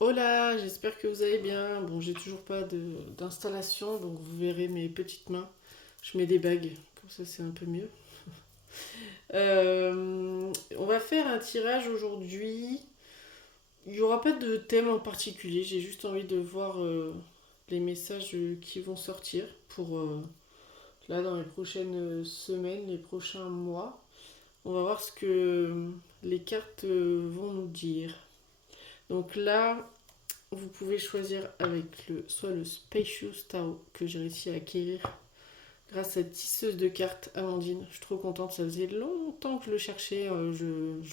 Hola, j'espère que vous allez bien. Bon, j'ai toujours pas d'installation, donc vous verrez mes petites mains. Je mets des bagues, comme ça c'est un peu mieux. On va faire un tirage aujourd'hui. Il n'y aura pas de thème en particulier, j'ai juste envie de voir les messages qui vont sortir pour là dans les prochaines semaines, les prochains mois. On va voir ce que les cartes vont nous dire. Donc là, vous pouvez choisir avec soit le Spacious Tarot que j'ai réussi à acquérir grâce à cette tisseuse de cartes Amandine. Je suis trop contente, ça faisait longtemps que je le cherchais, je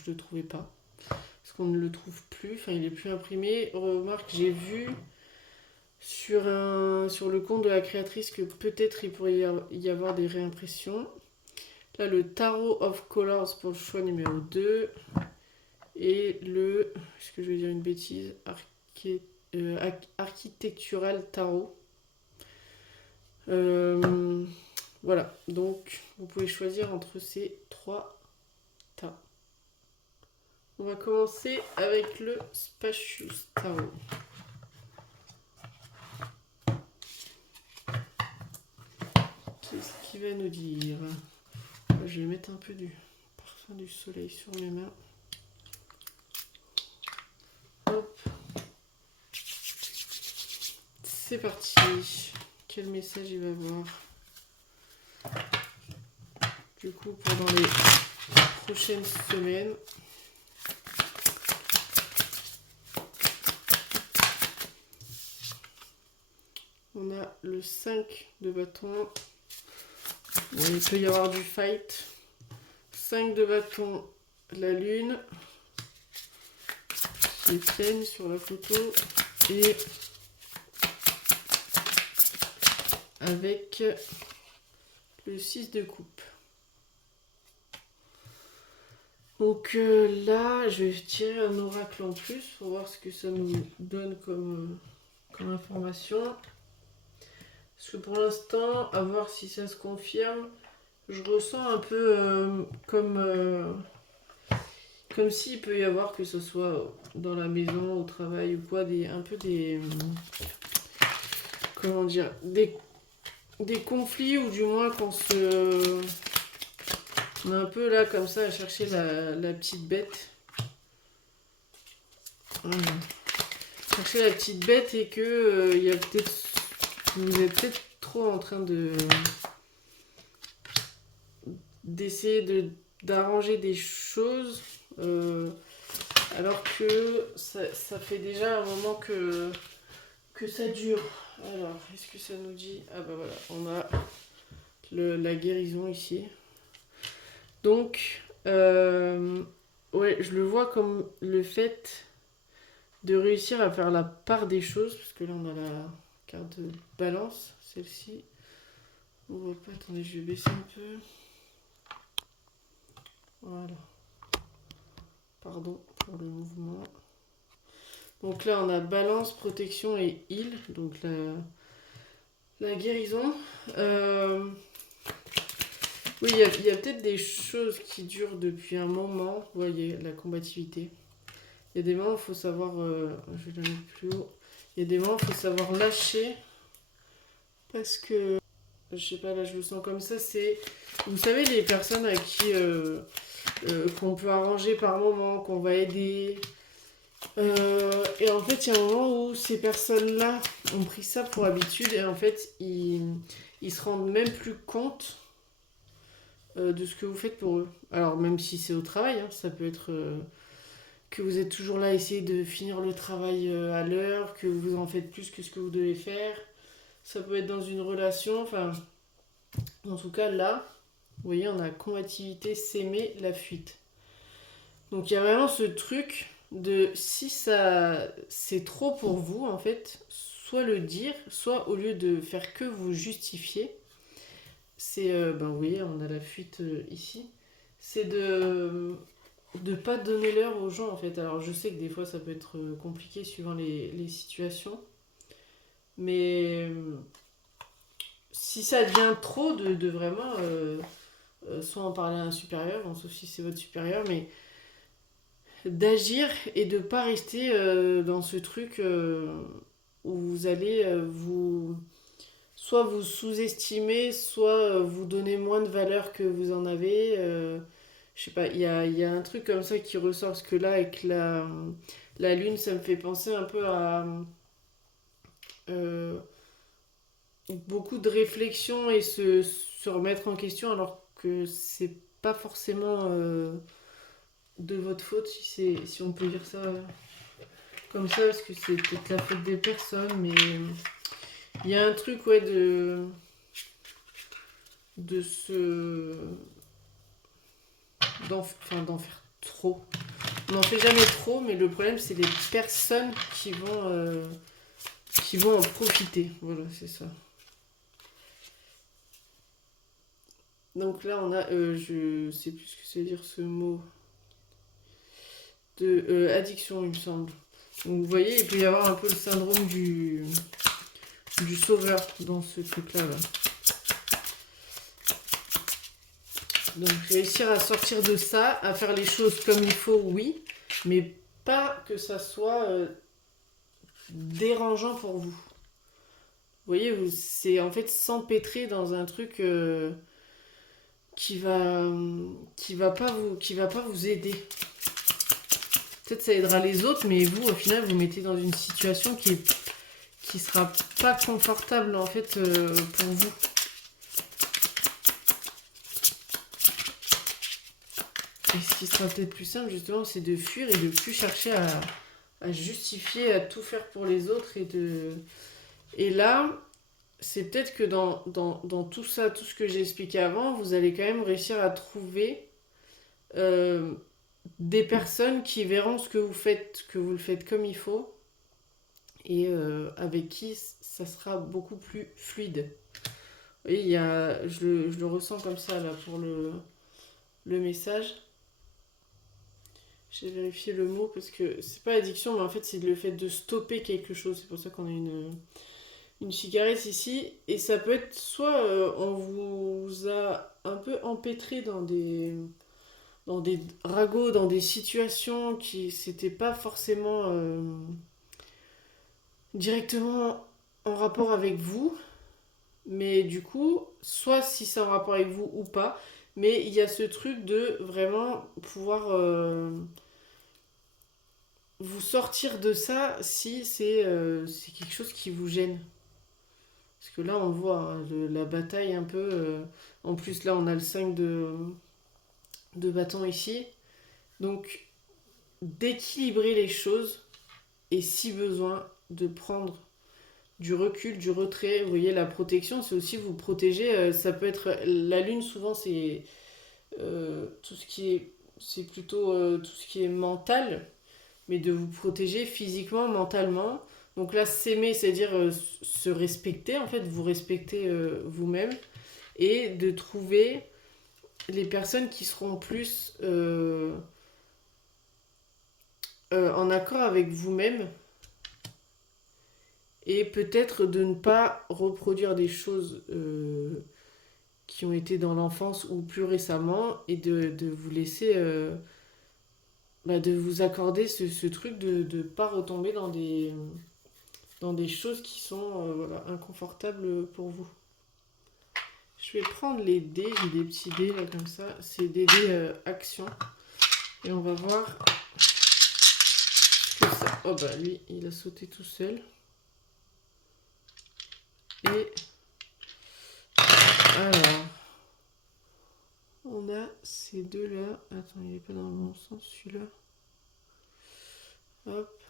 le trouvais pas. Parce qu'on ne le trouve plus, enfin il est plus imprimé. Remarque, j'ai vu sur le compte de la créatrice que peut-être il pourrait y avoir des réimpressions. Là, le Tarot of Colors pour le choix numéro 2. Et est-ce que je vais dire une bêtise, Architectural Tarot. Euh, voilà, donc vous pouvez choisir entre ces trois tas. On va commencer avec le Spacious Tarot. Qu'est-ce qu'il va nous dire? Je vais mettre un peu du parfum du soleil sur mes mains. Hop, c'est parti. Quel message il va avoir? Du coup, pendant les prochaines semaines. On a le 5 de bâton. Bon, il peut y avoir du fight. 5 de bâton, la lune, qui est pleine sur la photo. Et avec le 6 de coupe. Donc là, je vais tirer un oracle en plus pour voir ce que ça nous donne comme information. Parce que pour l'instant, à voir si ça se confirme, je ressens un peu comme s'il peut y avoir, que ce soit dans la maison, au travail ou quoi, un peu des. Comment dire, des conflits, ou du moins on est un peu là comme ça à chercher la petite bête. Voilà. Chercher la petite bête, et que il y a peut-être. Vous êtes peut-être trop en train d'essayer d'arranger des choses, alors que ça fait déjà un moment que ça dure. Alors, est-ce que ça nous dit... Ah bah voilà, on a la guérison ici. Donc, ouais, je le vois comme le fait de réussir à faire la part des choses, parce que là on a la carte de balance, celle-ci. On voit pas, attendez, je vais baisser un peu. Voilà. Pardon pour le mouvement. Donc là on a balance, protection et heal, donc la guérison. Oui, il y a peut-être des choses qui durent depuis un moment. Vous voyez, la combativité. Il y a des moments où il faut savoir... je vais la mettre plus haut. Il y a des moments où il faut savoir lâcher. Parce que... Je sais pas, là je le sens comme ça. C'est... Vous savez, les personnes à qui... qu'on peut arranger par moment, qu'on va aider. Et en fait, il y a un moment où ces personnes-là ont pris ça pour habitude. Et en fait, ils se rendent même plus compte de ce que vous faites pour eux. Alors, même si c'est au travail, hein, ça peut être... que vous êtes toujours là à essayer de finir le travail à l'heure, que vous en faites plus que ce que vous devez faire. Ça peut être dans une relation, enfin, en tout cas là, vous voyez, on a combativité, s'aimer, la fuite. Donc il y a vraiment ce truc de, si ça c'est trop pour vous, en fait, soit le dire, soit au lieu de faire que vous justifier, c'est, ben vous voyez, on a la fuite ici, c'est de pas donner l'heure aux gens, en fait. Alors je sais que des fois ça peut être compliqué suivant les situations, mais si ça devient trop, de vraiment soit en parler à un supérieur, bon, sauf si c'est votre supérieur, mais d'agir et de pas rester dans ce truc où vous allez soit vous sous-estimer, soit vous donner moins de valeur que vous en avez. Je sais pas, il y a un truc comme ça qui ressort, parce que là, avec la lune, ça me fait penser un peu à euh, beaucoup de réflexion et se remettre en question, alors que c'est pas forcément de votre faute, si on peut dire ça comme ça, parce que c'est peut-être la faute des personnes, mais il y a un truc, ouais, de se d'en faire trop. On n'en fait jamais trop, mais le problème, c'est les personnes qui vont en profiter. Voilà, c'est ça. Donc là, on a, je sais plus ce que ça veut dire ce mot, de addiction, il me semble. Donc vous voyez, il peut y avoir un peu le syndrome du sauveur dans ce truc-là. Là. Donc réussir à sortir de ça, à faire les choses comme il faut, oui, mais pas que ça soit dérangeant pour vous. Vous voyez, c'est en fait s'empêtrer dans un truc qui va qui va pas vous aider. Peut-être ça aidera les autres, mais vous, au final, vous mettez dans une situation qui sera pas confortable en fait pour vous. Et ce qui sera peut-être plus simple justement, c'est de fuir et de plus chercher à justifier, à tout faire pour les autres et là, c'est peut-être que dans tout ça, tout ce que j'ai expliqué avant, vous allez quand même réussir à trouver euh, des personnes qui verront ce que vous faites, que vous le faites comme il faut et avec qui ça sera beaucoup plus fluide. Oui, je le ressens comme ça là pour le message. J'ai vérifié le mot parce que c'est pas addiction, mais en fait c'est le fait de stopper quelque chose. C'est pour ça qu'on a une cigarette ici. Et ça peut être soit on vous a un peu empêtré dans des ragots, dans des situations qui c'était pas forcément directement en rapport avec vous. Mais du coup, soit si c'est en rapport avec vous ou pas, mais il y a ce truc de vraiment pouvoir vous sortir de ça si c'est quelque chose qui vous gêne. Parce que là, on voit hein, la bataille un peu. En plus, là, on a le 5 de bâton ici. Donc, d'équilibrer les choses et si besoin, de prendre du recul, du retrait. Vous voyez, la protection, c'est aussi vous protéger. Ça peut être. La lune, souvent, c'est tout ce qui est. C'est plutôt tout ce qui est mental, mais de vous protéger physiquement, mentalement. Donc là, s'aimer, c'est-à-dire se respecter, en fait, vous respecter vous-même, et de trouver les personnes qui seront plus en accord avec vous-même, et peut-être de ne pas reproduire des choses qui ont été dans l'enfance ou plus récemment, et de vous laisser de vous accorder ce truc de ne pas retomber dans des choses qui sont voilà, inconfortables pour vous. Je vais prendre les dés, j'ai des petits dés là comme ça, c'est des dés action. Et on va voir ce que ça... Oh bah lui, il a sauté tout seul. Et alors, on a ces deux là. Attends, il est pas dans le bon sens celui-là. Hop.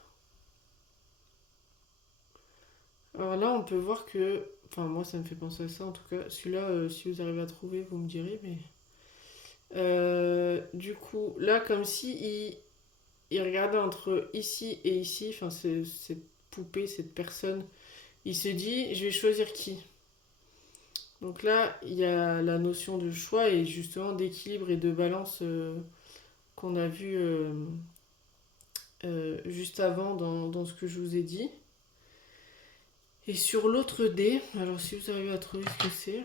Alors là, on peut voir que... Enfin, moi, ça me fait penser à ça en tout cas. Celui-là, si vous arrivez à trouver, vous me direz, mais... du coup, là, comme si il regardait entre ici et ici, enfin, cette poupée, cette personne, il se dit, je vais choisir qui. Donc là, il y a la notion de choix et justement d'équilibre et de balance qu'on a vu juste avant dans ce que je vous ai dit. Et sur l'autre dé, alors si vous arrivez à trouver ce que c'est,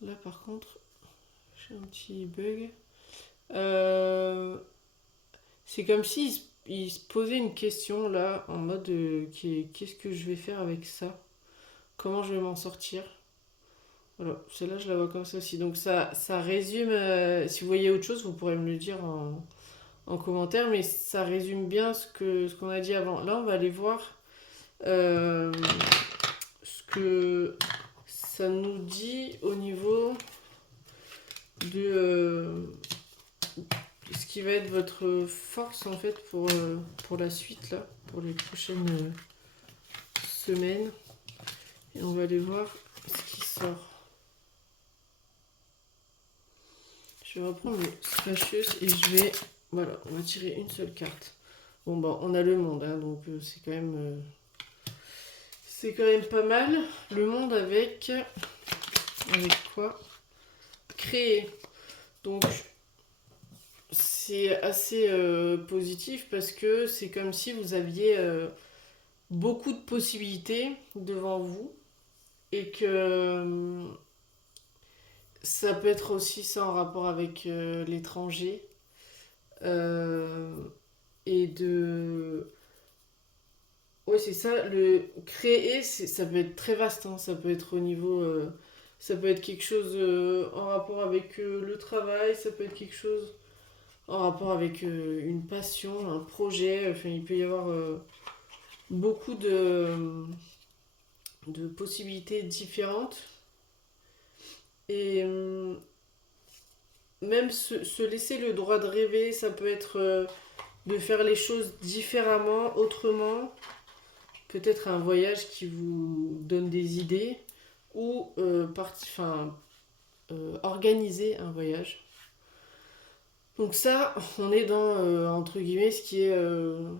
là par contre, j'ai un petit bug. C'est comme s'il il se posait une question là, en mode qu'est-ce que je vais faire avec ça? Comment je vais m'en sortir? Voilà, celle-là je la vois comme ça aussi. Donc ça résume, si vous voyez autre chose, vous pourrez me le dire en commentaire, mais ça résume bien ce qu'on a dit avant. Là, on va aller voir euh, ce que ça nous dit au niveau de ce qui va être votre force en fait pour la suite là, pour les prochaines semaines. Et on va aller voir ce qui sort. Je vais reprendre le spacieuse et je vais... Voilà, on va tirer une seule carte. Bon, bah, on a le monde, hein, donc c'est quand même... c'est quand même pas mal. Le monde avec... Avec quoi? Créer. Donc, c'est assez positif parce que c'est comme si vous aviez beaucoup de possibilités devant vous et que ça peut être aussi ça en rapport avec l'étranger euh, et de... Ouais, c'est ça, le créer, ça peut être très vaste, hein. Ça peut être au niveau... ça peut être quelque chose en rapport avec le travail, ça peut être quelque chose en rapport avec une passion, un projet. Enfin, il peut y avoir beaucoup de possibilités différentes. Et même se laisser le droit de rêver, ça peut être de faire les choses différemment, autrement. Peut-être un voyage qui vous donne des idées ou organiser un voyage. Donc ça, on est dans, entre guillemets, ce qui est,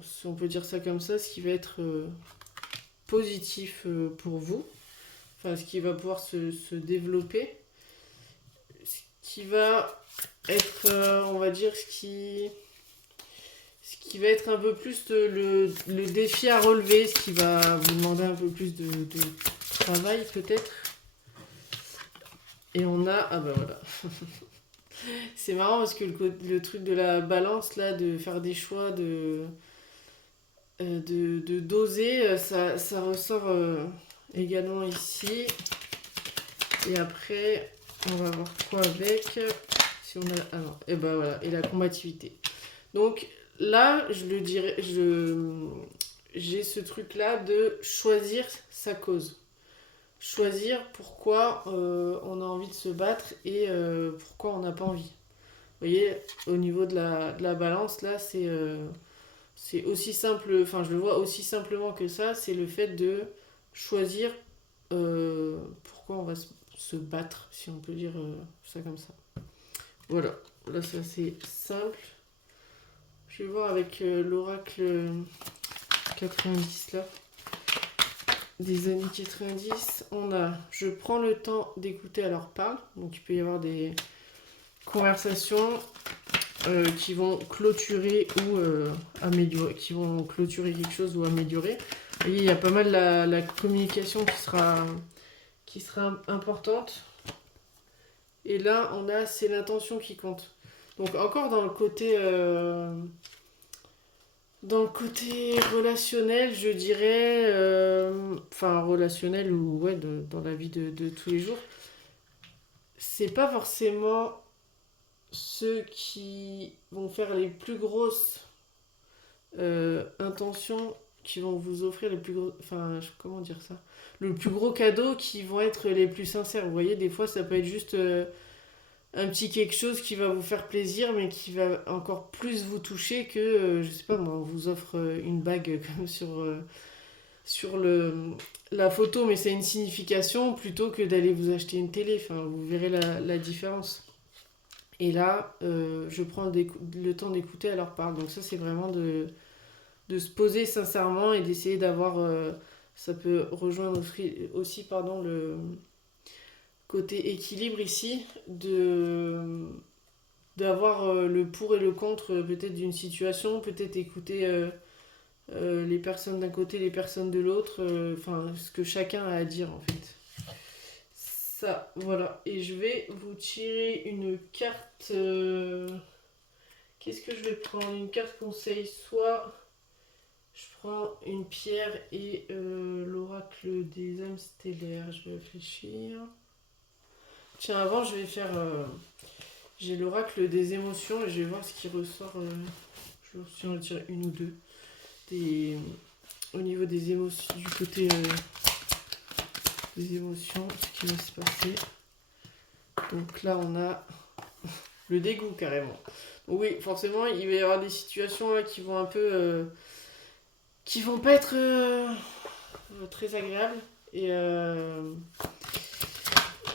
si on peut dire ça comme ça, ce qui va être positif pour vous, enfin ce qui va pouvoir se développer, ce qui va être, on va dire, ce qui va être un peu plus le défi à relever, ce qui va vous demander un peu plus de travail peut-être. Et on a, ah bah voilà. C'est marrant parce que le truc de la balance là, de faire des choix, de doser, ça ressort également ici. Et après, on va voir quoi avec. Si on a. Ah non, et ben voilà, et la combativité. Donc là, je le dirais, j'ai ce truc là de choisir sa cause. Choisir pourquoi on a envie de se battre et pourquoi on n'a pas envie. Vous voyez, au niveau de la balance, là, c'est aussi simple, enfin, je le vois aussi simplement que ça, c'est le fait de choisir pourquoi on va se battre, si on peut dire ça comme ça. Voilà, là, c'est assez simple. Je vais voir avec l'oracle 90, là, des années 90. On a, je prends le temps d'écouter à leur parle, donc il peut y avoir des conversations qui vont clôturer ou améliorer, qui vont clôturer quelque chose ou améliorer. Vous voyez, il y a pas mal la communication qui sera importante. Et là, on a c'est l'intention qui compte. Donc encore dans le côté relationnel, je dirais, enfin relationnel ou ouais, dans la vie de tous les jours, c'est pas forcément ceux qui vont faire les plus grosses intentions qui vont vous offrir les plus gros, enfin comment dire ça, le plus gros cadeau qui vont être les plus sincères. Vous voyez, des fois ça peut être juste un petit quelque chose qui va vous faire plaisir mais qui va encore plus vous toucher que je sais pas moi, on vous offre une bague comme sur la photo, mais c'est une signification plutôt que d'aller vous acheter une télé. Enfin, vous verrez la différence. Et là, je prends le temps d'écouter à leur part. Donc ça, c'est vraiment de se poser sincèrement et d'essayer d'avoir... ça peut rejoindre aussi pardon, le côté équilibre ici, d'avoir le pour et le contre peut-être d'une situation, peut-être écouter les personnes d'un côté, les personnes de l'autre, enfin ce que chacun a à dire en fait. Ça, voilà. Et je vais vous tirer une carte Qu'est-ce que je vais prendre? Une carte conseil, soit je prends une pierre et l'oracle des âmes stellaires. Je vais réfléchir. Tiens, avant, je vais faire... j'ai l'oracle des émotions et je vais voir ce qui ressort. Je vais aussi en retirer une ou deux. Au niveau des émotions, du côté des émotions, ce qui va se passer. Donc là, on a le dégoût carrément. Donc oui, forcément, il va y avoir des situations là, qui vont un peu... qui vont pas être très agréables. Et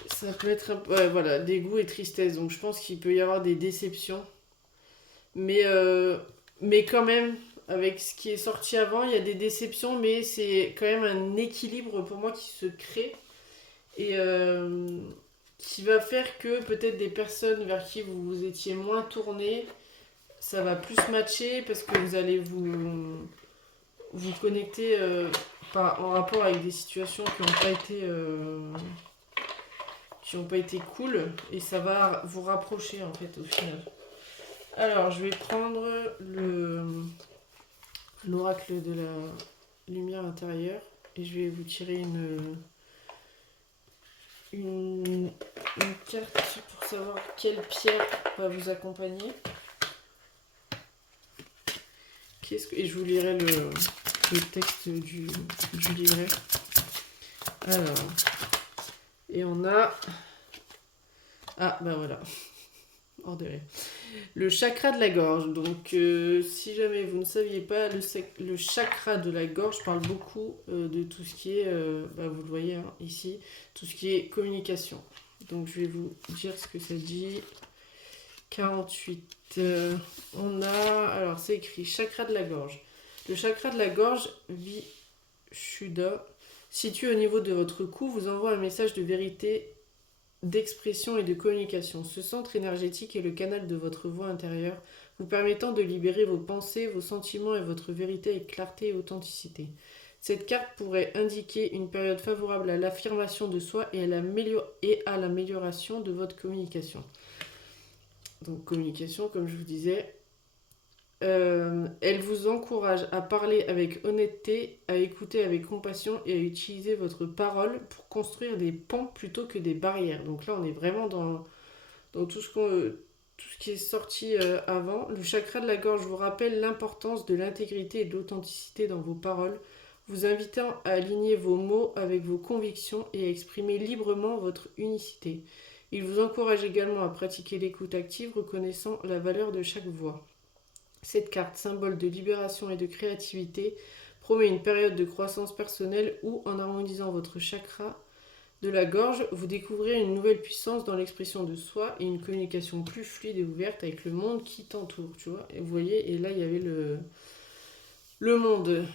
ça peut être un peu... Ouais, voilà, dégoût et tristesse. Donc je pense qu'il peut y avoir des déceptions. Mais quand même, avec ce qui est sorti avant, il y a des déceptions, mais c'est quand même un équilibre pour moi qui se crée. Et qui va faire que peut-être des personnes vers qui vous vous étiez moins tourné, ça va plus matcher parce que vous allez vous connecter en rapport avec des situations qui n'ont pas été cool et ça va vous rapprocher en fait au final. Alors je vais prendre l'oracle de la lumière intérieure et je vais vous tirer une carte pour savoir quelle pierre va vous accompagner. Et je vous lirai le texte du livret. Alors, et on a... Ah, bah voilà. Ordonné. Le chakra de la gorge. Donc, si jamais vous ne saviez pas, le chakra de la gorge parle beaucoup de tout ce qui est, vous le voyez hein, ici, tout ce qui est communication. Donc, je vais vous dire ce que ça dit. 48. On a, alors c'est écrit chakra de la gorge. Le chakra de la gorge, Vishuddha, situé au niveau de votre cou, vous envoie un message de vérité, d'expression et de communication. Ce centre énergétique est le canal de votre voix intérieure, vous permettant de libérer vos pensées, vos sentiments et votre vérité avec clarté et authenticité. Cette carte pourrait indiquer une période favorable à l'affirmation de soi et à l'amélioration de votre communication. Donc communication, comme je vous disais. Elle vous encourage à parler avec honnêteté, à écouter avec compassion et à utiliser votre parole pour construire des ponts plutôt que des barrières. Donc là, on est vraiment dans tout ce qui est sorti avant. Le chakra de la gorge vous rappelle l'importance de l'intégrité et de l'authenticité dans vos paroles, vous invitant à aligner vos mots avec vos convictions et à exprimer librement votre unicité. Il vous encourage également à pratiquer l'écoute active, reconnaissant la valeur de chaque voix. Cette carte, symbole de libération et de créativité, promet une période de croissance personnelle où, en harmonisant votre chakra de la gorge, vous découvrirez une nouvelle puissance dans l'expression de soi et une communication plus fluide et ouverte avec le monde qui t'entoure, tu vois. Et vous voyez, et là, il y avait le monde.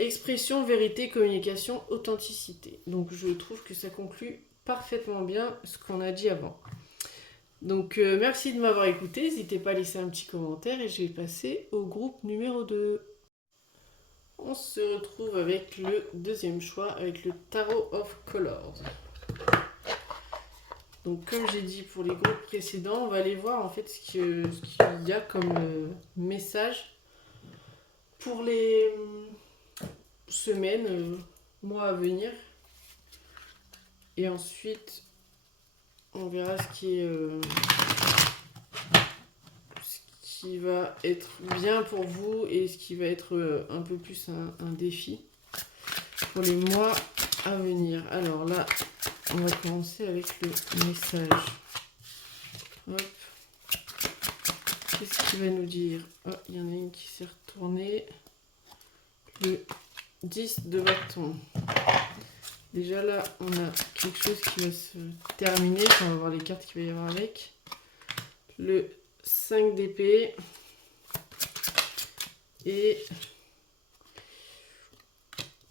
Expression, vérité, communication, authenticité. Donc, je trouve que ça conclut parfaitement bien ce qu'on a dit avant. Donc merci de m'avoir écouté, n'hésitez pas à laisser un petit commentaire et je vais passer au groupe numéro 2. On se retrouve avec le deuxième choix, avec le Tarot of Colors. Donc comme j'ai dit pour les groupes précédents, on va aller voir en fait ce qu'il y a comme message pour les semaines, mois à venir. Et ensuite, on verra ce qui va être bien pour vous et ce qui va être un peu plus un défi pour les mois à venir. Alors là, on va commencer avec le message. Hop. Qu'est-ce qu'il va nous dire? Oh, il y en a une qui s'est retournée. Le 10 de bâton. Déjà là, on a quelque chose qui va se terminer. On va voir les cartes qu'il va y avoir avec. Le 5 d'épée. Et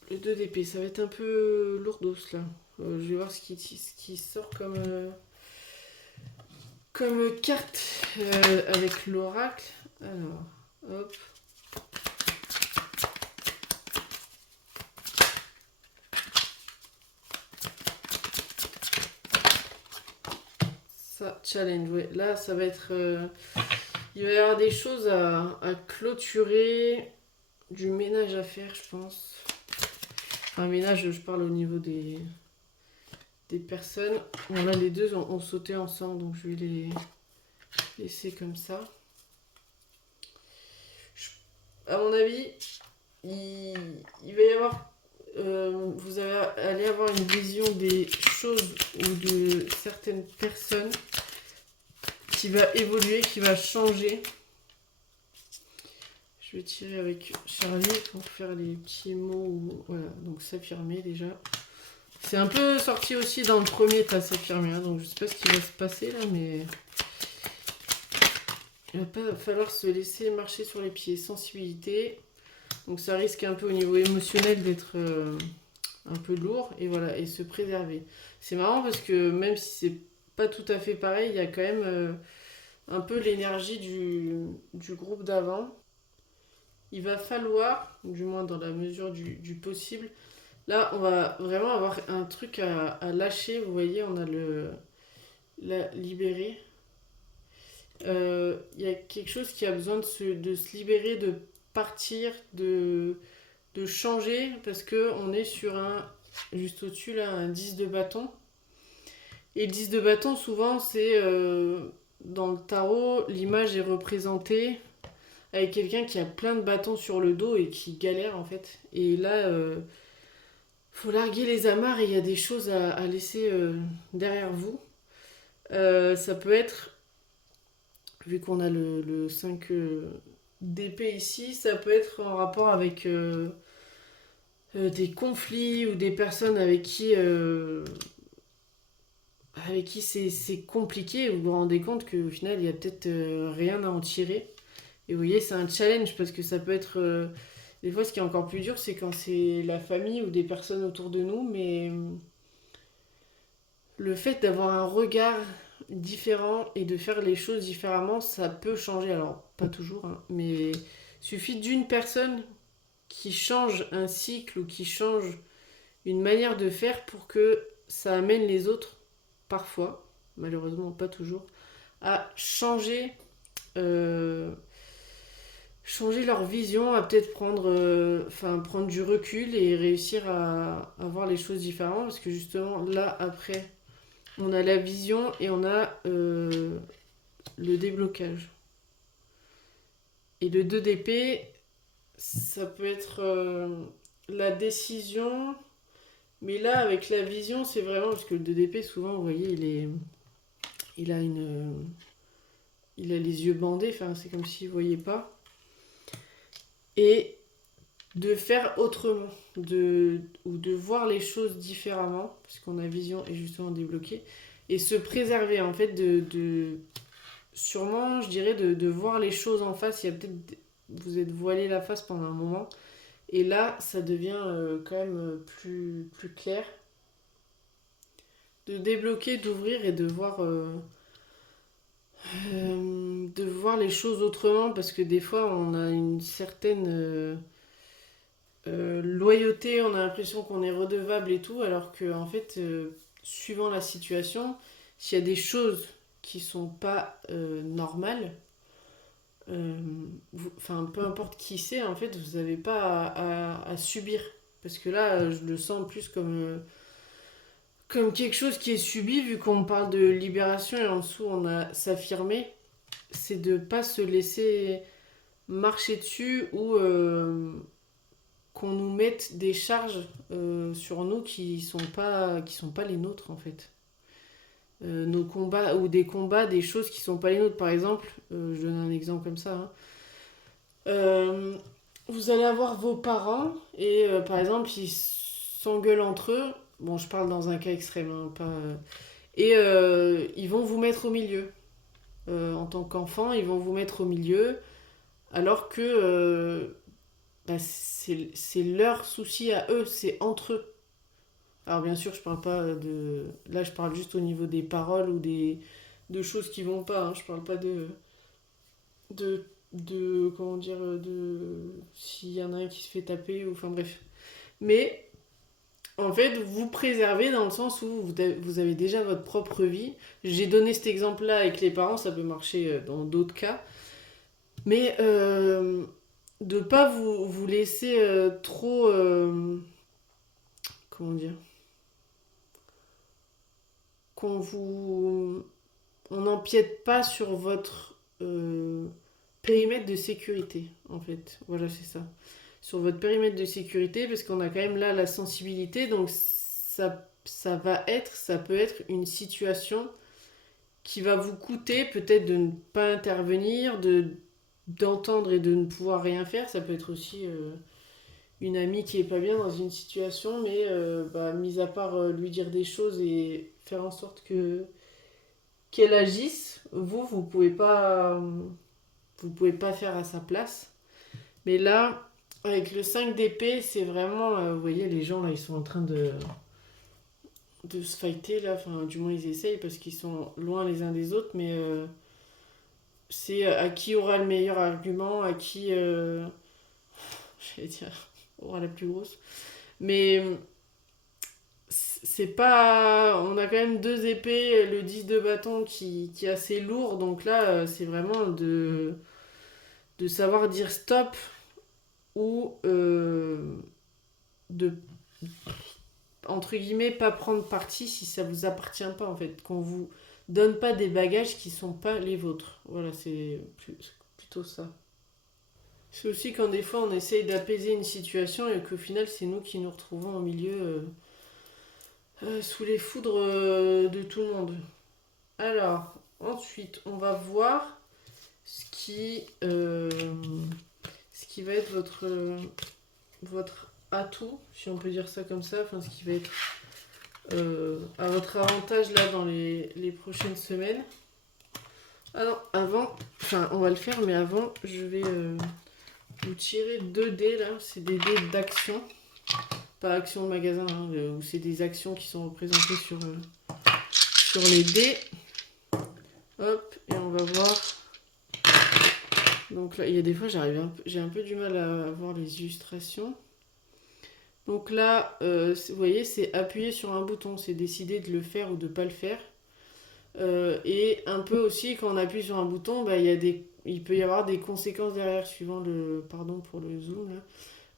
le 2 d'épée. Ça va être un peu lourdos là. Je vais voir ce qui sort comme carte avec l'oracle. Alors, hop. Ça, challenge, ouais. Là, ça va être Il va y avoir des choses à clôturer, du ménage à faire, je pense. Enfin, ménage, je parle au niveau des personnes. Bon, là, les deux ont sauté ensemble, donc je vais les laisser comme ça. À mon avis, il va y avoir... vous allez avoir une vision des choses ou de certaines personnes qui va évoluer, qui va changer. Je vais tirer avec Charlie pour faire les petits mots. Voilà, donc s'affirmer déjà. C'est un peu sorti aussi dans le premier tas s'affirmer, hein, donc je sais pas ce qui va se passer là, mais il va pas falloir se laisser marcher sur les pieds. Sensibilité, donc ça risque un peu au niveau émotionnel d'être un peu lourd, et voilà, et se préserver. C'est marrant parce que même si c'est pas tout à fait pareil, il y a quand même un peu l'énergie du groupe d'avant. Il va falloir, du moins dans la mesure du possible, là on va vraiment avoir un truc à lâcher. Vous voyez, on a la libérer. Il y a quelque chose qui a besoin de se libérer, de partir, de changer, parce que on est sur juste au-dessus là, un 10 de bâton. Et le 10 de bâton, souvent, c'est dans le tarot, l'image est représentée avec quelqu'un qui a plein de bâtons sur le dos et qui galère en fait. Et là, faut larguer les amarres et il y a des choses à laisser derrière vous. Ça peut être, vu qu'on a le 5 d'épée ici, ça peut être en rapport avec des conflits ou des personnes avec qui c'est compliqué. Vous vous rendez compte qu'au final, il y a peut-être rien à en tirer. Et vous voyez, c'est un challenge parce que ça peut être... des fois, ce qui est encore plus dur, c'est quand c'est la famille ou des personnes autour de nous, mais le fait d'avoir un regard différent et de faire les choses différemment, ça peut changer. Alors, pas toujours, hein, mais il suffit d'une personne qui change un cycle ou qui change une manière de faire pour que ça amène les autres, parfois, malheureusement pas toujours, à changer leur vision, à peut-être prendre du recul et réussir à voir les choses différemment. Parce que justement, là, après, on a la vision et on a le déblocage. Et le 2 d'épée, ça peut être la décision. Mais là, avec la vision, c'est vraiment... Parce que le 2 d'épée, souvent, vous voyez, il a il a les yeux bandés. Enfin, c'est comme s'il ne voyait pas. Et de faire autrement, ou de voir les choses différemment, puisqu'on a vision et justement débloqué, et se préserver en fait sûrement, je dirais, de voir les choses en face. Il y a peut-être, vous êtes voilé la face pendant un moment, et là, ça devient quand même plus clair. De débloquer, d'ouvrir et de voir les choses autrement, parce que des fois, on a une certaine loyauté, on a l'impression qu'on est redevable et tout, alors que en fait, suivant la situation, s'il y a des choses qui sont pas normales, enfin peu importe qui c'est, en fait, vous n'avez pas à subir. Parce que là, je le sens plus comme quelque chose qui est subi, vu qu'on parle de libération et en dessous on a s'affirmer, c'est de pas se laisser marcher dessus ou qu'on nous mette des charges sur nous qui sont pas les nôtres en fait. Nos combats ou des combats, des choses qui sont pas les nôtres. Par exemple, je donne un exemple comme ça. Hein. Euh, vous allez avoir vos parents et par exemple ils s'engueulent entre eux. Bon, je parle dans un cas extrême, hein, pas. Et ils vont vous mettre au milieu. En tant qu'enfant, ils vont vous mettre au milieu, alors que bah, c'est leur souci à eux, c'est entre eux. Alors bien sûr, je parle pas de... Là, je parle juste au niveau des paroles ou de choses qui vont pas. Hein. Je parle pas comment dire, s'il y en a un qui se fait taper, ou enfin bref. Mais en fait, vous préservez dans le sens où vous avez déjà votre propre vie. J'ai donné cet exemple-là avec les parents, ça peut marcher dans d'autres cas. Mais de pas vous laisser trop... comment dire? Qu'on vous... On n'empiète pas sur votre périmètre de sécurité, en fait. Voilà, c'est ça. Sur votre périmètre de sécurité, parce qu'on a quand même là la sensibilité, donc ça peut être une situation qui va vous coûter peut-être de ne pas intervenir, d'entendre et de ne pouvoir rien faire. Ça peut être aussi une amie qui est pas bien dans une situation, mais mis à part lui dire des choses et faire en sorte que qu'elle agisse, vous pouvez pas faire à sa place. Mais là, avec le 5 d'épée, c'est vraiment, vous voyez, les gens là, ils sont en train de se fighter là, enfin, du moins ils essayent parce qu'ils sont loin les uns des autres, mais c'est à qui aura le meilleur argument, à qui, j'allais dire, aura la plus grosse. Mais c'est pas. On a quand même deux épées, le 10 de bâton qui est assez lourd, donc là, c'est vraiment de savoir dire stop ou de, entre guillemets, pas prendre parti si ça vous appartient pas, en fait. Qu'on vous donne pas des bagages qui sont pas les vôtres. Voilà, c'est plutôt ça. C'est aussi quand des fois on essaye d'apaiser une situation et qu'au final c'est nous qui nous retrouvons au milieu sous les foudres de tout le monde. Alors, ensuite, on va voir ce qui, euh, ce qui va être votre atout, si on peut dire ça comme ça, enfin ce qui va être à votre avantage là dans les prochaines semaines. Ah non, avant, enfin on va le faire, mais avant, je vais vous tirer 2 dés là, c'est des dés d'action, pas action de magasin, hein, où c'est des actions qui sont représentées sur les dés. Hop, et on va voir. Donc là, il y a des fois, j'ai un peu du mal à voir les illustrations. Donc là, vous voyez, c'est appuyer sur un bouton, c'est décider de le faire ou de ne pas le faire. Et un peu aussi, quand on appuie sur un bouton, bah, il peut y avoir des conséquences derrière, suivant le... Pardon pour le zoom, là.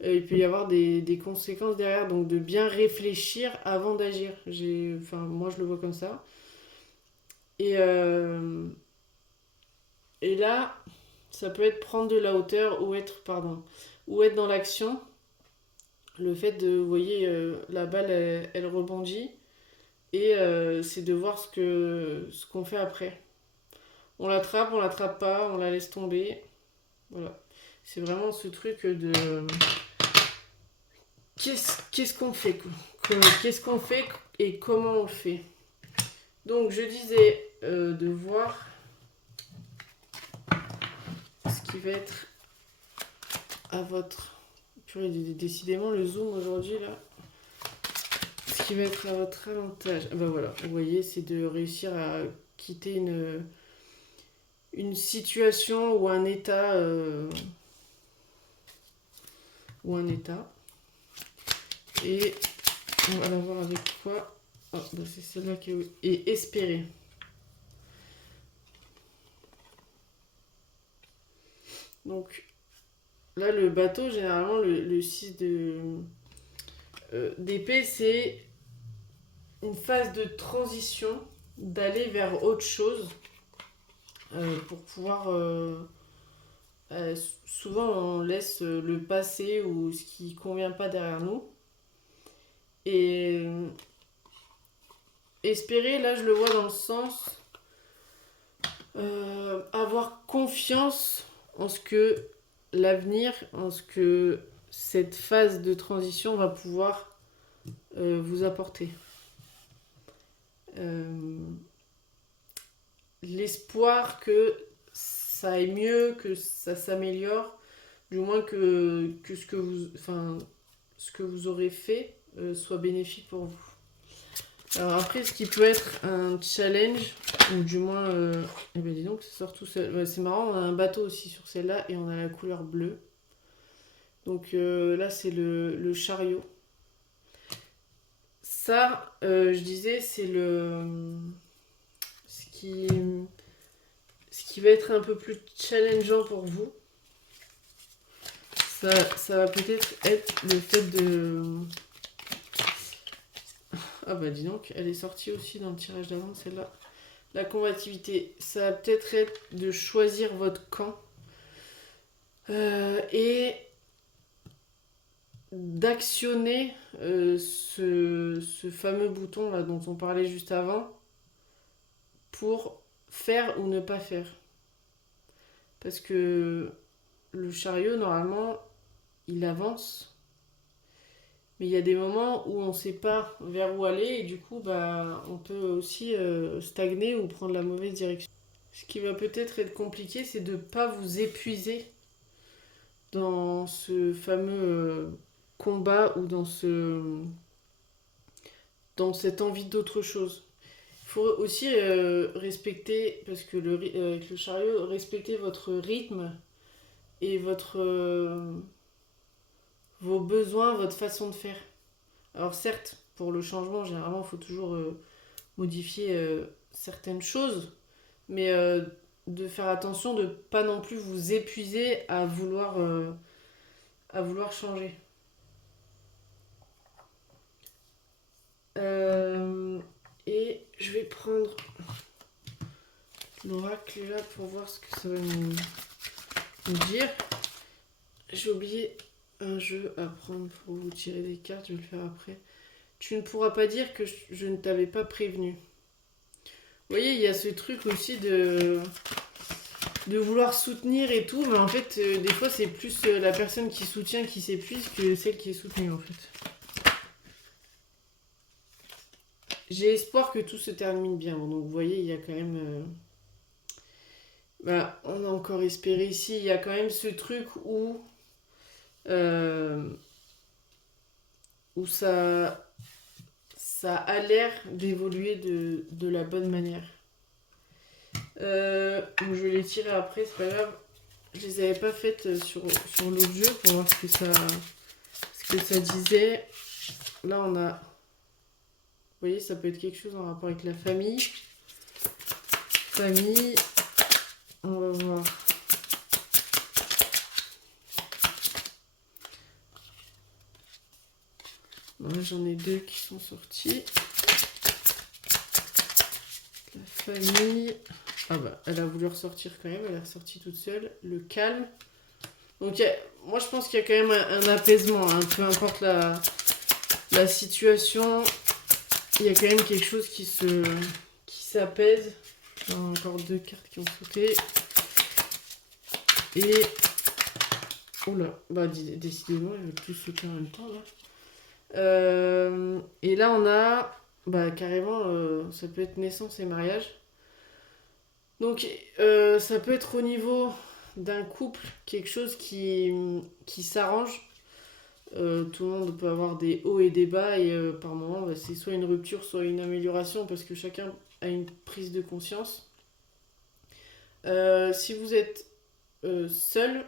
Il peut y avoir des conséquences derrière, donc de bien réfléchir avant d'agir. Enfin, moi, je le vois comme ça. Et, euh, et là, ça peut être prendre de la hauteur ou être dans l'action. Le fait de, vous voyez, la balle, elle rebondit. Et c'est de voir ce qu'on fait après. On l'attrape pas, on la laisse tomber. Voilà. C'est vraiment ce truc de qu'est-ce qu'on fait, qu'est-ce qu'on fait et comment on le fait. Donc je disais de voir ce qui va être à votre... Purée, décidément le zoom aujourd'hui là. Ce qui va être à votre avantage. Ah bah voilà, vous voyez, c'est de réussir à quitter une situation ou un état et on va la voir avec quoi. Oh, bah c'est celle-là qui est... Et espérer. Donc là, le bateau, généralement, le 6 d'épée, c'est une phase de transition, d'aller vers autre chose pour pouvoir... souvent, on laisse le passé ou ce qui ne convient pas derrière nous. Et espérer, là, je le vois dans le sens avoir confiance en ce que l'avenir, en ce que cette phase de transition va pouvoir vous apporter. Euh, L'espoir que ça aille mieux, que ça s'améliore, du moins que ce que vous aurez fait soit bénéfique pour vous. Alors après, ce qui peut être un challenge, ou du moins, eh ben dis donc, ça sort tout seul. Ouais, c'est marrant, on a un bateau aussi sur celle-là et on a la couleur bleue. Donc là, c'est le chariot. Ça, je disais, c'est ce qui va être un peu plus challengeant pour vous, ça va peut-être être le fait de... Ah bah dis donc, elle est sortie aussi dans le tirage d'avant, celle-là. La combativité, ça va peut-être être de choisir votre camp et d'actionner ce fameux bouton là dont on parlait juste avant pour faire ou ne pas faire. Parce que le chariot, normalement, il avance, mais il y a des moments où on ne sait pas vers où aller et du coup, bah, on peut aussi stagner ou prendre la mauvaise direction. Ce qui va peut-être être compliqué, c'est de ne pas vous épuiser dans ce fameux combat ou dans cette envie d'autre chose. Il faut aussi respecter, parce que avec le chariot, respecter votre rythme et vos besoins, votre façon de faire. Alors certes, pour le changement, généralement, il faut toujours modifier certaines choses, mais de faire attention de ne pas non plus vous épuiser à vouloir changer. Et je vais prendre l'oracle là pour voir ce que ça va nous dire. J'ai oublié un jeu à prendre pour vous tirer des cartes, je vais le faire après. Tu ne pourras pas dire que je ne t'avais pas prévenu. Vous voyez, il y a ce truc aussi de vouloir soutenir et tout, mais en fait, des fois, c'est plus la personne qui soutient qui s'épuise que celle qui est soutenue, en fait. J'ai espoir que tout se termine bien. Donc, vous voyez, il y a quand même... Bah, on a encore espéré ici. Il y a quand même ce truc où ça a l'air d'évoluer de la bonne manière. Je vais les tirer après, c'est pas grave. Je les avais pas faites sur l'autre jeu pour voir ce que ça disait. Là, on a... Vous voyez, ça peut être quelque chose en rapport avec la famille. Famille, on va voir. Bon, là, j'en ai deux qui sont sortis. La famille. Ah bah, elle a voulu ressortir quand même, elle est ressortie toute seule. Le calme. Donc, moi, je pense qu'il y a quand même un apaisement, hein. Peu importe la situation, il y a quand même quelque chose qui s'apaise. Encore deux cartes qui ont sauté. Et... Oula, bah décidément, il ne veut plus sauter en même temps, là. Et là, on a... Bah carrément, ça peut être naissance et mariage. Donc, ça peut être au niveau d'un couple, quelque chose qui s'arrange. Tout le monde peut avoir des hauts et des bas et par moment, bah, c'est soit une rupture, soit une amélioration parce que chacun a une prise de conscience. Si vous êtes seul,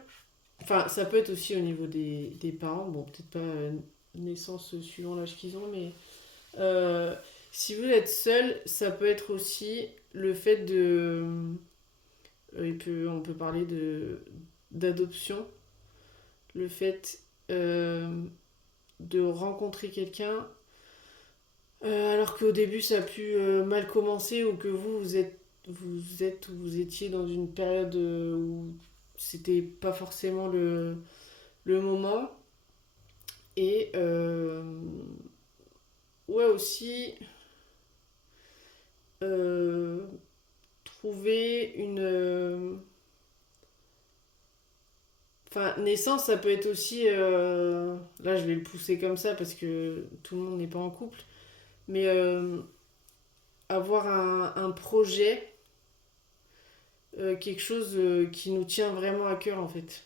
enfin, ça peut être aussi au niveau des parents, bon, peut-être pas naissance suivant l'âge qu'ils ont, mais si vous êtes seul, ça peut être aussi le fait de... on peut parler d'adoption, le fait de rencontrer quelqu'un alors qu'au début ça a pu mal commencer ou que vous étiez dans une période où c'était pas forcément le moment. Et ouais, aussi trouver une... Enfin, naissance, ça peut être aussi... Là, je vais le pousser comme ça parce que tout le monde n'est pas en couple. Mais avoir un projet, quelque chose qui nous tient vraiment à cœur, en fait.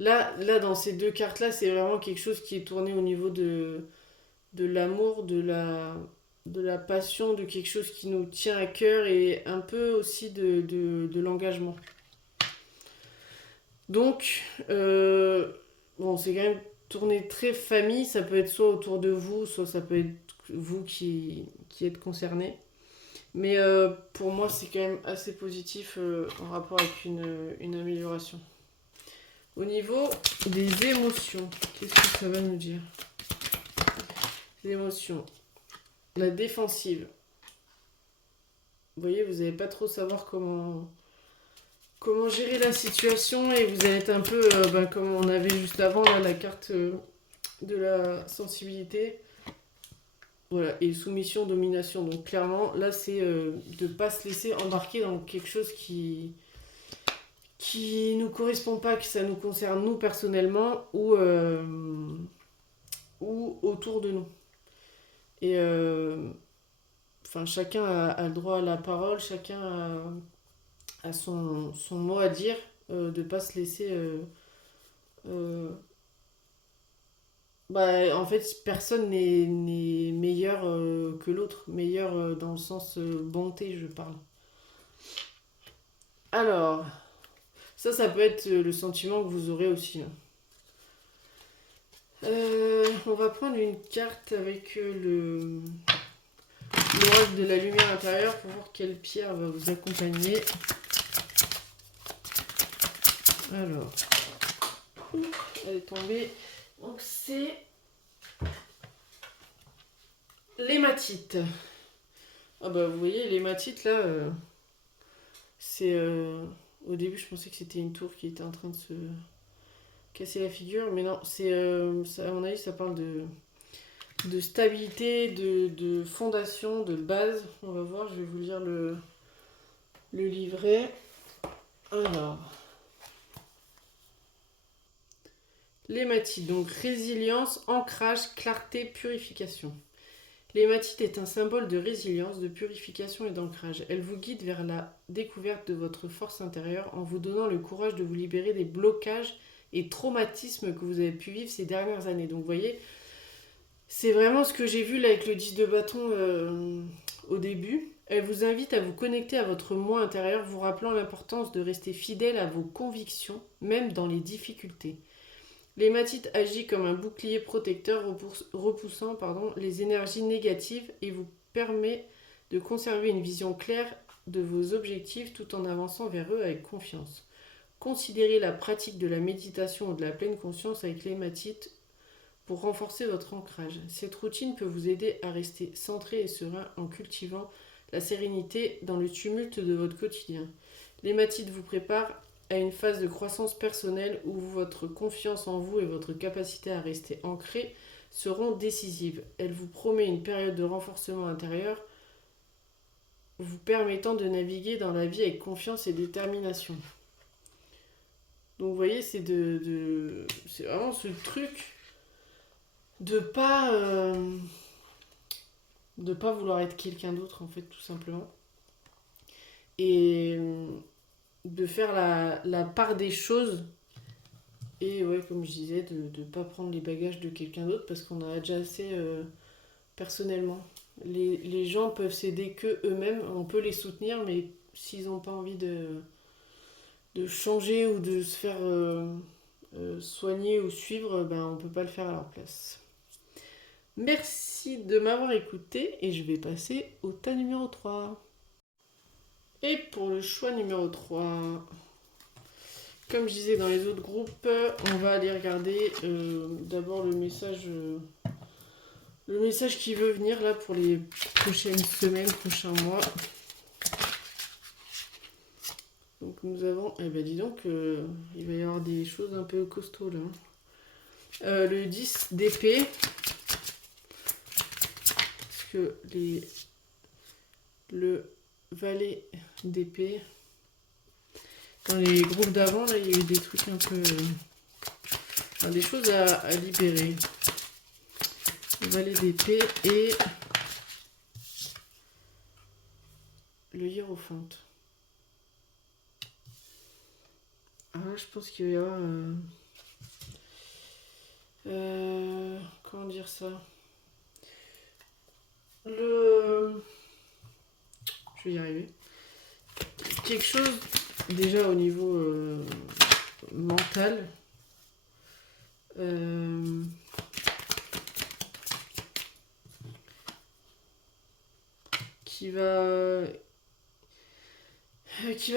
Là, dans ces deux cartes-là, c'est vraiment quelque chose qui est tourné au niveau de l'amour, de la passion, de quelque chose qui nous tient à cœur et un peu aussi de l'engagement. Donc, bon, c'est quand même tourné très famille, ça peut être soit autour de vous, soit ça peut être vous qui êtes concerné. Mais pour moi, c'est quand même assez positif en rapport avec une amélioration. Au niveau des émotions, qu'est-ce que ça va nous dire? Les émotions. La défensive. Vous voyez, vous n'allez pas trop savoir comment gérer la situation et vous allez être un peu comme on avait juste avant, là, la carte de la sensibilité. Voilà, et soumission, domination. Donc clairement, là, c'est de ne pas se laisser embarquer dans quelque chose qui nous correspond pas, que ça nous concerne nous personnellement ou autour de nous. Et enfin, chacun a le droit à la parole, chacun a son mot à dire, de pas se laisser. Euh, en fait, personne n'est meilleur que l'autre, meilleur dans le sens bonté, je parle. Alors, ça peut être le sentiment que vous aurez aussi, hein. On va prendre une carte avec l'oracle de la lumière intérieure pour voir quelle pierre va vous accompagner. Alors, elle est tombée. Donc c'est l'hématite. Ah bah vous voyez l'hématite là, c'est au début je pensais que c'était une tour qui était en train de se casser la figure, mais non, c'est à mon avis ça parle de stabilité, de fondation, de base. On va voir, je vais vous lire le livret. Alors, l'hématite, donc résilience, ancrage, clarté, purification. L'hématite est un symbole de résilience, de purification et d'ancrage. Elle vous guide vers la découverte de votre force intérieure en vous donnant le courage de vous libérer des blocages et traumatismes que vous avez pu vivre ces dernières années. Donc vous voyez, c'est vraiment ce que j'ai vu là avec le 10 de bâton au début. Elle vous invite à vous connecter à votre moi intérieur, vous rappelant l'importance de rester fidèle à vos convictions, même dans les difficultés. L'hématite agit comme un bouclier protecteur repoussant les énergies négatives et vous permet de conserver une vision claire de vos objectifs tout en avançant vers eux avec confiance. Considérez la pratique de la méditation ou de la pleine conscience avec l'hématite pour renforcer votre ancrage. Cette routine peut vous aider à rester centré et serein en cultivant la sérénité dans le tumulte de votre quotidien. L'hématite vous prépare à une phase de croissance personnelle où votre confiance en vous et votre capacité à rester ancré seront décisives. Elle vous promet une période de renforcement intérieur vous permettant de naviguer dans la vie avec confiance et détermination. Donc vous voyez, c'est c'est vraiment ce truc de pas vouloir être quelqu'un d'autre en fait tout simplement et de faire la part des choses et ouais comme je disais de pas prendre les bagages de quelqu'un d'autre parce qu'on en a déjà assez personnellement. Les gens peuvent s'aider que eux-mêmes, on peut les soutenir mais s'ils n'ont pas envie de changer ou de se faire soigner ou suivre, ben on peut pas le faire à leur place. Merci de m'avoir écouté et je vais passer au tas numéro 3. Et pour le choix numéro 3, comme je disais dans les autres groupes, on va aller regarder d'abord le message qui veut venir là pour les prochaines semaines, prochains mois. Donc nous avons, eh ben dis donc, il va y avoir des choses un peu costauds là. Le 10 d'épée. Parce que le valet d'épée, dans les groupes d'avant, là, il y a eu des trucs un peu... des choses à libérer. Le valet d'épée et le hiérophante. Alors là, je pense qu'il va y avoir... comment dire ça? Je vais y arriver. Quelque chose, déjà au niveau mental, qui va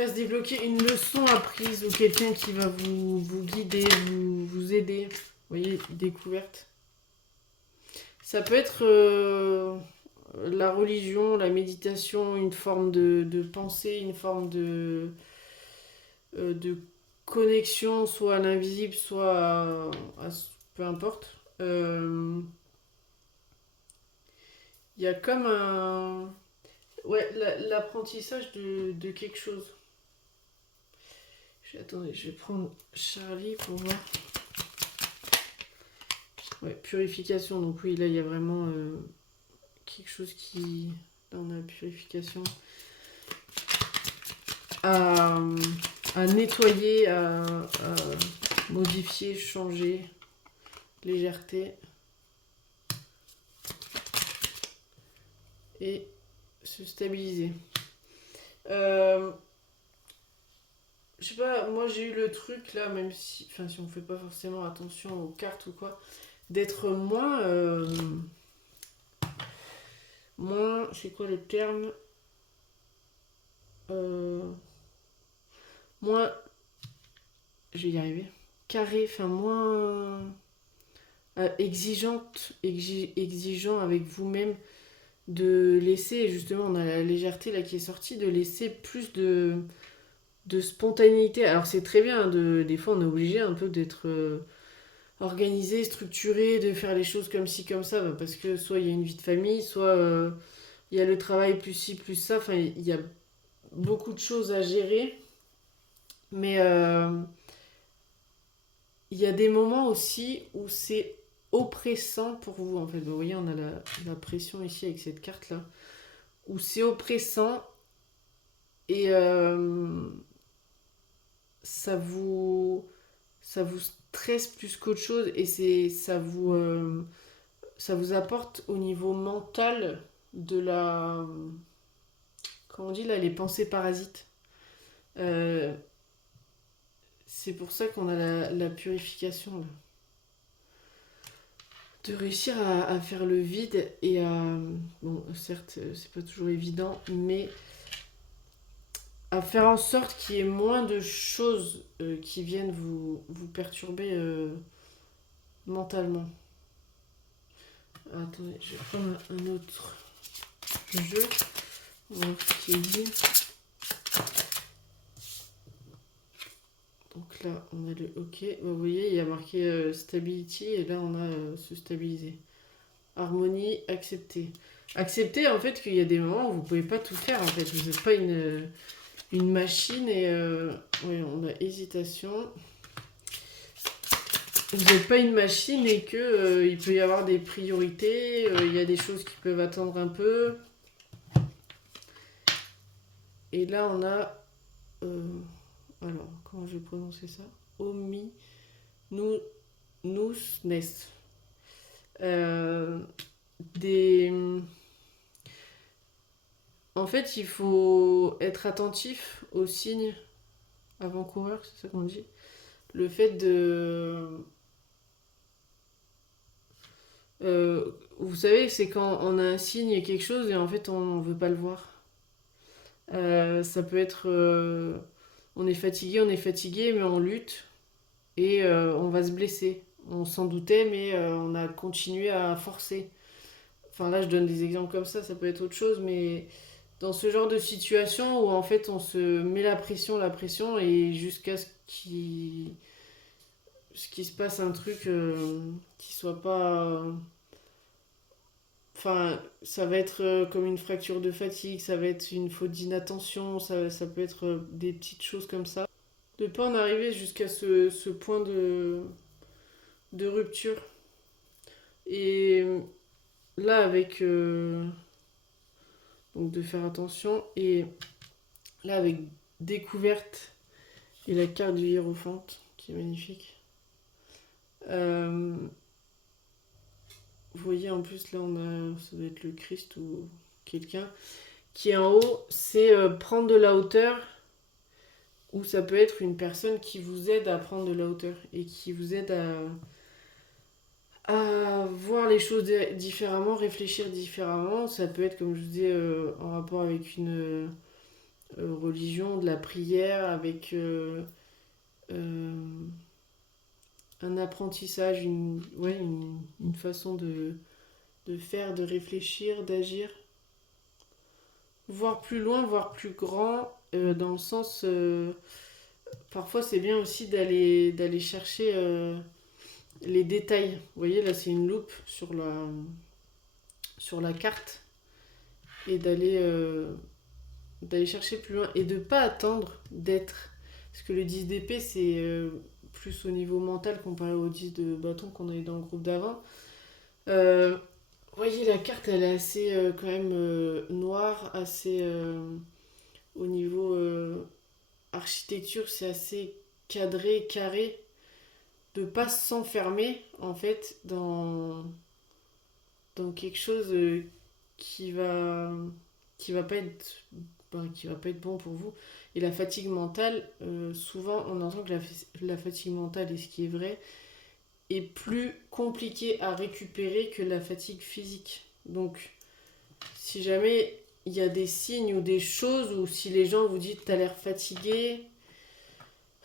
se débloquer, une leçon apprise ou quelqu'un qui va vous guider, vous aider. Vous voyez, découverte. Ça peut être la religion, la méditation, une forme de pensée, une forme de connexion, soit à l'invisible, soit peu importe. Il y a comme un... Ouais, l'apprentissage de quelque chose. Attendez, je vais prendre Charlie pour voir. Ouais, purification. Donc oui, là, il y a vraiment quelque chose qui... Là, on a purification. À nettoyer, à modifier, changer. Légèreté. Et se stabiliser. Je sais pas, moi j'ai eu le truc là, même si, enfin si on fait pas forcément attention aux cartes ou quoi, d'être moins, c'est quoi le terme, moins, je vais y arriver, carré, enfin moins exigeant avec vous-même, de laisser, justement on a la légèreté là qui est sortie, de laisser plus de spontanéité. Alors c'est très bien, des fois on est obligé un peu d'être organisé, structuré, de faire les choses comme ci, comme ça, parce que soit il y a une vie de famille, soit il y a le travail plus ci, plus ça, enfin il y a beaucoup de choses à gérer, mais il y a des moments aussi où c'est oppressant pour vous, en fait. Vous voyez, on a la pression ici avec cette carte-là, où c'est oppressant et ça vous ça vous stresse plus qu'autre chose et ça vous apporte au niveau mental de la comment on dit là, les pensées parasites. Euh, c'est pour ça qu'on a la purification là. De réussir à faire le vide et à bon certes c'est pas toujours évident mais à faire en sorte qu'il y ait moins de choses qui viennent vous perturber mentalement. Attendez, je vais prendre un autre jeu. Donc, qui est dit. Donc là, on a le OK. Vous voyez, il y a marqué Stability et là, on a se stabiliser. Harmonie, accepter. Accepter, en fait, qu'il y a des moments où vous pouvez pas tout faire, en fait. Vous n'êtes pas une machine et... oui, on a hésitation. Vous n'êtes pas une machine et que il peut y avoir des priorités, il y a des choses qui peuvent attendre un peu. Et là, on a... alors, comment je vais prononcer ça? Omi... Nous... Nous-ness. Des... En fait, il faut être attentif aux signes avant-coureurs, c'est ça qu'on dit. Le fait de... vous savez, c'est quand on a un signe, quelque chose, et en fait, on ne veut pas le voir. Ça peut être... on est fatigué, mais on lutte, et on va se blesser. On s'en doutait, mais on a continué à forcer. Enfin là, je donne des exemples comme ça peut être autre chose, mais dans ce genre de situation où en fait on se met la pression, et jusqu'à ce qu'il se passe un truc qui soit pas... Enfin, ça va être comme une fracture de fatigue, ça va être une faute d'inattention, ça peut être des petites choses comme ça. De pas en arriver jusqu'à ce point de rupture. Et là, avec... donc de faire attention. Et là, avec découverte et la carte du hiérophante, qui est magnifique. Vous voyez, en plus, là, on a... Ça doit être le Christ ou quelqu'un qui est en haut. C'est prendre de la hauteur, ou ça peut être une personne qui vous aide à prendre de la hauteur et qui vous aide à voir les choses différemment, réfléchir différemment. Ça peut être, comme je vous disais, en rapport avec une religion, de la prière, avec euh, un apprentissage, une façon de faire, de réfléchir, d'agir. Voir plus loin, voir plus grand, dans le sens... parfois, c'est bien aussi d'aller chercher les détails. Vous voyez, là, c'est une loupe sur la carte. Et d'aller chercher plus loin. Et de pas attendre d'être... Parce que le 10 d'épée, c'est plus au niveau mental comparé au 10 de bâton qu'on a eu dans le groupe d'avant. Vous voyez, la carte, elle est assez quand même noire, assez au niveau architecture, c'est assez cadré, carré. De pas s'enfermer, en fait, dans quelque chose qui va, qui va pas être, qui va pas être bon pour vous. Et la fatigue mentale, souvent, on entend que la fatigue mentale, et ce qui est vrai, est plus compliqué à récupérer que la fatigue physique. Donc, si jamais il y a des signes ou des choses, ou si les gens vous disent t'as l'air fatigué,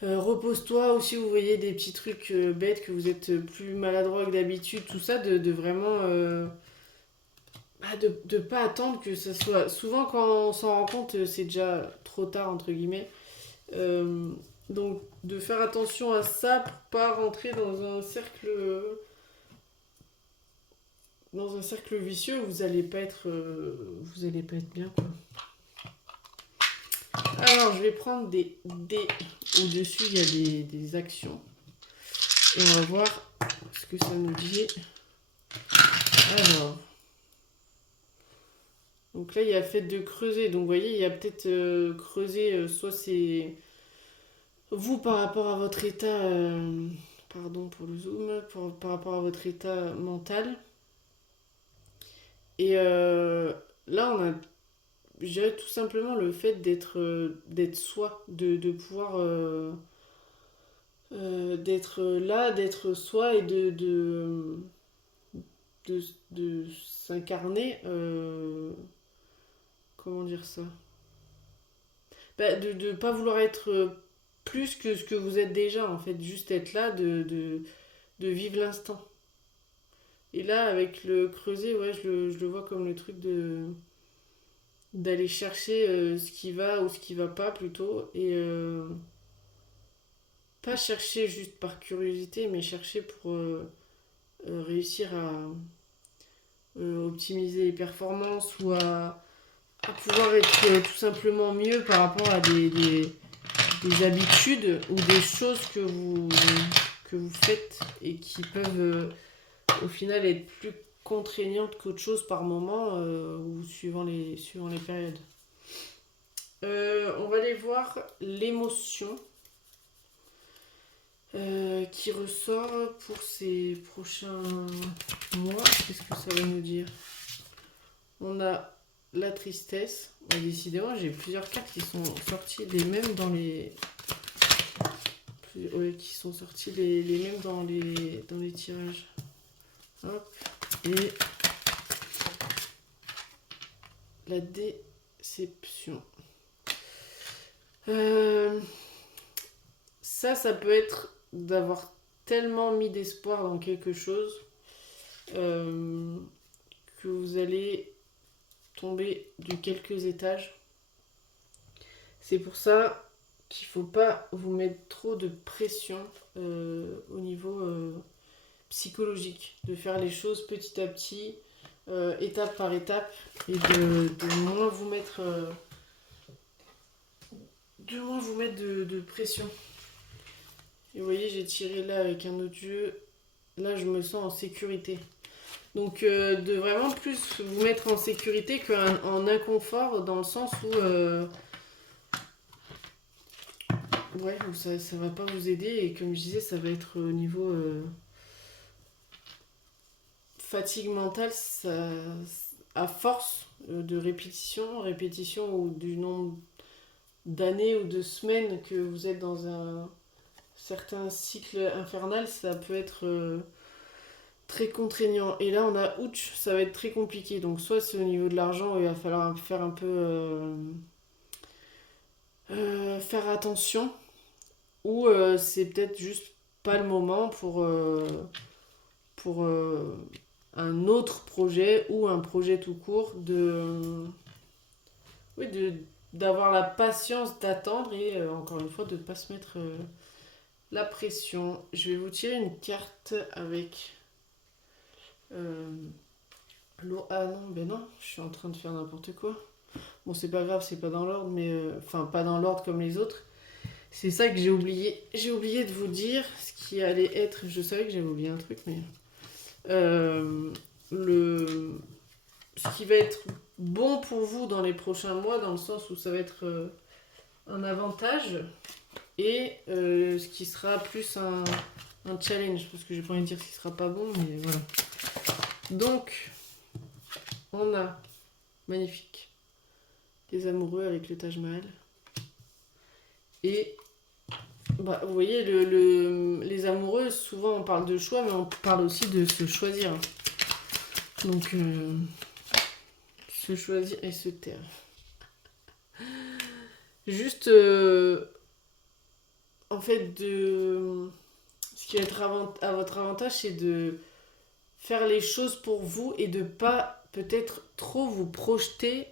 repose-toi, ou si vous voyez des petits trucs bêtes, que vous êtes plus maladroit que d'habitude, tout ça, de vraiment... de pas attendre que ça soit... Souvent quand on s'en rend compte, c'est déjà trop tard, entre guillemets. Euh, donc de faire attention à ça pour pas rentrer dans un cercle vicieux où vous allez pas être bien, quoi. Alors je vais prendre des dés. Au-dessus il y a des actions. Et on va voir ce que ça nous dit. Alors, donc là il y a fait de creuser. Donc vous voyez, il y a peut-être creuser, soit c'est vous par rapport à votre état, pardon pour le zoom, par rapport à votre état mental. Et là on a, je dirais tout simplement le fait d'être soi, de pouvoir d'être là, d'être soi et de, de s'incarner. Comment dire ça? Bah, de pas vouloir être plus que ce que vous êtes déjà, en fait. Juste être là, de vivre l'instant. Et là, avec le creuset, ouais, je le vois comme le truc d'aller chercher ce qui va ou ce qui va pas plutôt. Et pas chercher juste par curiosité, mais chercher pour réussir à optimiser les performances ou à pouvoir être tout simplement mieux par rapport à des habitudes ou des choses que vous faites et qui peuvent au final être plus contraignantes qu'autre chose par moment ou suivant les périodes. On va aller voir l'émotion qui ressort pour ces prochains mois. Qu'est-ce que ça va nous dire? On a la tristesse. Ouais, décidément, j'ai plusieurs cartes qui sont sorties les mêmes dans les. Ouais, qui sont sorties les mêmes dans les tirages. Hop. Et la déception. Ça peut être d'avoir tellement mis d'espoir dans quelque chose que vous allez tomber de quelques étages. C'est pour ça qu'il ne faut pas vous mettre trop de pression au niveau psychologique, de faire les choses petit à petit, étape par étape, et de moins vous mettre, de pression. Et vous voyez, j'ai tiré là avec un autre jeu. Là, je me sens en sécurité. Donc, de vraiment plus vous mettre en sécurité qu'en inconfort, dans le sens où ouais, ça va pas vous aider. Et comme je disais, ça va être au niveau fatigue mentale, ça, à force de répétition ou du nombre d'années ou de semaines que vous êtes dans un certain cycle infernal, ça peut être très contraignant. Et là, on a août, ça va être très compliqué. Donc, soit c'est au niveau de l'argent où il va falloir faire un peu. Faire attention. Ou c'est peut-être juste pas le moment pour un autre projet ou un projet tout court oui, d'avoir la patience d'attendre et encore une fois de ne pas se mettre la pression. Je vais vous tirer une carte avec euh, l'eau. Ah non, ben non, je suis en train de faire n'importe quoi. Bon, c'est pas grave, c'est pas dans l'ordre, mais enfin, pas dans l'ordre comme les autres. C'est ça que j'ai oublié. J'ai oublié de vous dire ce qui allait être. Je savais que j'avais oublié un truc, mais euh, le ce qui va être bon pour vous dans les prochains mois, dans le sens où ça va être un avantage, et ce qui sera plus un challenge, parce que j'ai pas envie de dire ce qui sera pas bon, mais voilà. Donc, on a, magnifique, les amoureux avec le Taj Mahal. Et, bah, vous voyez, les amoureux, souvent on parle de choix, mais on parle aussi de se choisir. Donc, se choisir et se taire. Juste, en fait, ce qui va être à votre avantage, c'est de faire les choses pour vous et de pas peut-être trop vous projeter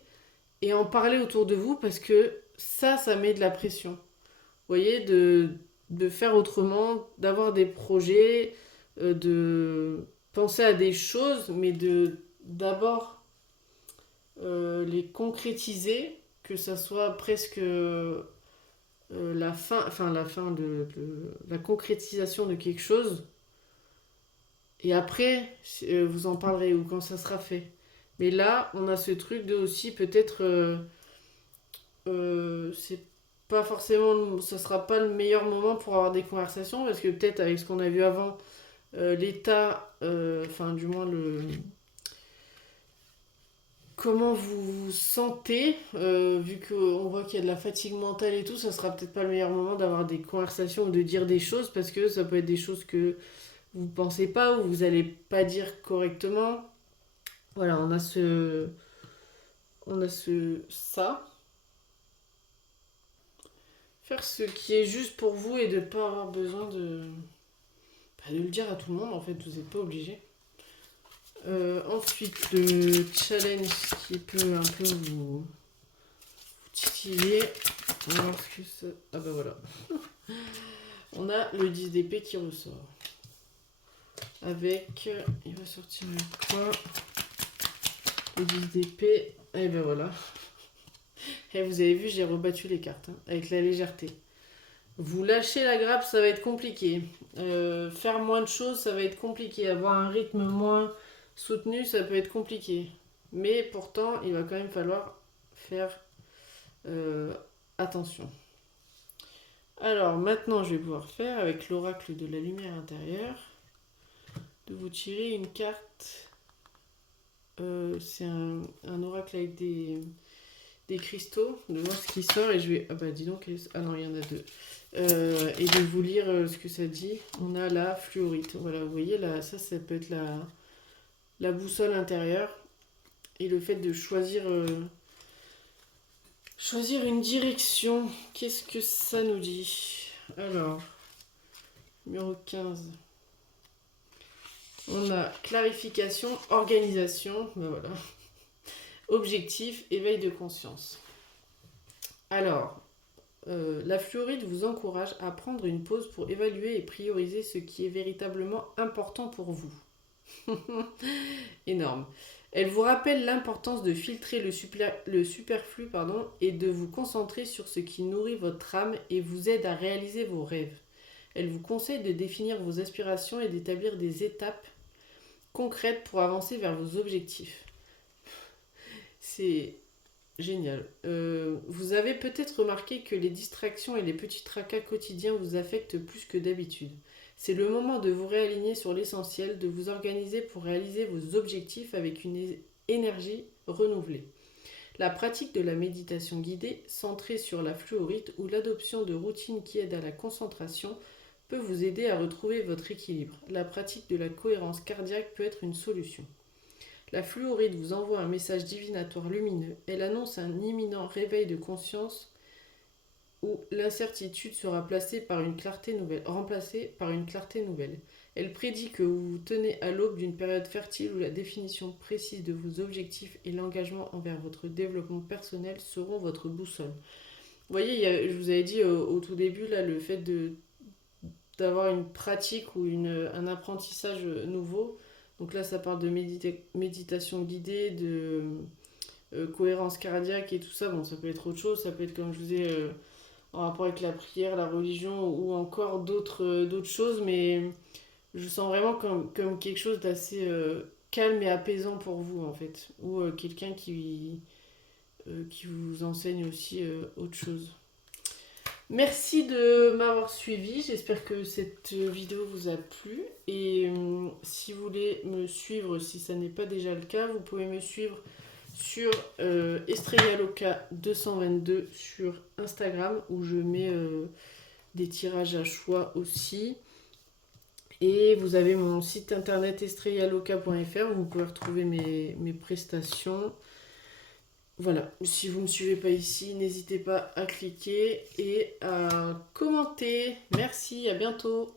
et en parler autour de vous parce que ça met de la pression. Vous voyez, de faire autrement, d'avoir des projets, de penser à des choses, mais de d'abord les concrétiser, que ça soit presque la fin de la concrétisation de quelque chose. Et après, vous en parlerez ou quand ça sera fait. Mais là, on a ce truc de aussi peut-être, c'est pas forcément, ça sera pas le meilleur moment pour avoir des conversations parce que peut-être avec ce qu'on a vu avant, l'état, enfin du moins comment vous vous sentez, vu qu'on voit qu'il y a de la fatigue mentale et tout, ça sera peut-être pas le meilleur moment d'avoir des conversations ou de dire des choses parce que ça peut être des choses que vous pensez pas ou vous allez pas dire correctement. Voilà, on a ça. Faire ce qui est juste pour vous et de pas avoir besoin de le dire à tout le monde. En fait, vous n'êtes pas obligé. Ensuite, le challenge qui peut un peu vous titiller. On va voir ce que ça. Ah bah voilà. On a le 10 d'épée qui ressort. Avec. Il va sortir avec quoi? Le 10 d'épée. Et ben voilà. Et vous avez vu, j'ai rebattu les cartes hein, avec la légèreté. Vous lâchez la grappe, ça va être compliqué. Faire moins de choses, ça va être compliqué. Avoir un rythme moins soutenu, ça peut être compliqué. Mais pourtant, il va quand même falloir faire euh, attention. Alors maintenant, je vais pouvoir faire avec l'oracle de la lumière intérieure, de vous tirer une carte. C'est un oracle avec des cristaux, de voir ce qui sort et je vais... Ah bah dis donc, ah non, il y en a deux. Et de vous lire ce que ça dit. On a la fluorite. Voilà, vous voyez, là, ça peut être la boussole intérieure. Et le fait de choisir une direction. Qu'est-ce que ça nous dit? Alors, numéro 15. On a clarification, organisation. Ben voilà. Objectif, éveil de conscience. Alors, la fluorite vous encourage à prendre une pause pour évaluer et prioriser ce qui est véritablement important pour vous. Énorme. Elle vous rappelle l'importance de filtrer le superflu et de vous concentrer sur ce qui nourrit votre âme et vous aide à réaliser vos rêves. Elle vous conseille de définir vos aspirations et d'établir des étapes concrètes pour avancer vers vos objectifs. C'est génial. Vous avez peut-être remarqué que les distractions et les petits tracas quotidiens vous affectent plus que d'habitude. C'est le moment de vous réaligner sur l'essentiel, de vous organiser pour réaliser vos objectifs avec une énergie renouvelée. La pratique de la méditation guidée, centrée sur la fluorite ou l'adoption de routines qui aident à la concentration, peut vous aider à retrouver votre équilibre. La pratique de la cohérence cardiaque peut être une solution. La fluorite vous envoie un message divinatoire lumineux. Elle annonce un imminent réveil de conscience où l'incertitude sera remplacée par une clarté nouvelle. Elle prédit que vous vous tenez à l'aube d'une période fertile où la définition précise de vos objectifs et l'engagement envers votre développement personnel seront votre boussole. Vous voyez, je vous avais dit au tout début, là, le fait d'avoir une pratique ou un apprentissage nouveau. Donc là, ça parle de méditation guidée, de cohérence cardiaque et tout ça. Bon, ça peut être autre chose, ça peut être, comme je vous ai en rapport avec la prière, la religion ou encore d'autres choses, mais je sens vraiment comme quelque chose d'assez calme et apaisant pour vous, en fait. Ou quelqu'un qui vous enseigne aussi autre chose. Merci de m'avoir suivi, j'espère que cette vidéo vous a plu et si vous voulez me suivre, si ça n'est pas déjà le cas, vous pouvez me suivre sur Estrella Loca 222 sur Instagram où je mets des tirages à choix aussi. Et vous avez mon site internet estrellaloca.fr où vous pouvez retrouver mes prestations. Voilà, si vous ne me suivez pas ici, n'hésitez pas à cliquer et à commenter. Merci, à bientôt.